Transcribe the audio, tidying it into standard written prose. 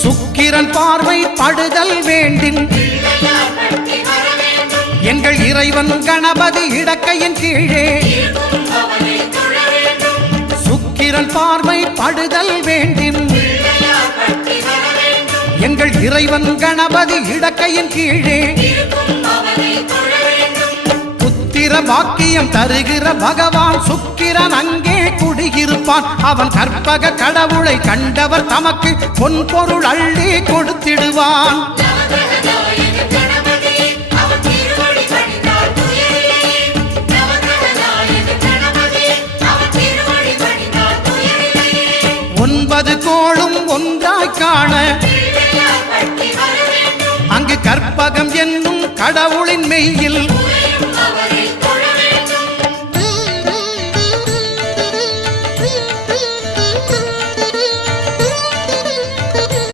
சுக்கிரன் பார்வை படுதல் வேண்டின் எங்கள் இறைவன் கணபதி இடக்கையின் கீழே சுக்கிரன் பார்வை படுதல் வேண்டின் எங்கள் இறைவன் கணபதி இடக்கையின் கீழே புத்திர பாக்கியம் தருகிற பகவான் சுக்கிரன் அங்கே குடியிருப்பான். அவன் கற்பக கடவுளை கண்டவர் தமக்கு பொன் பொருள் அள்ளி கொடுத்திடுவான். ஒன்பது கோளும் ஒன்றாய் காண அங்கு கற்பகம் என்னும் கடவுளின் மெய்யில்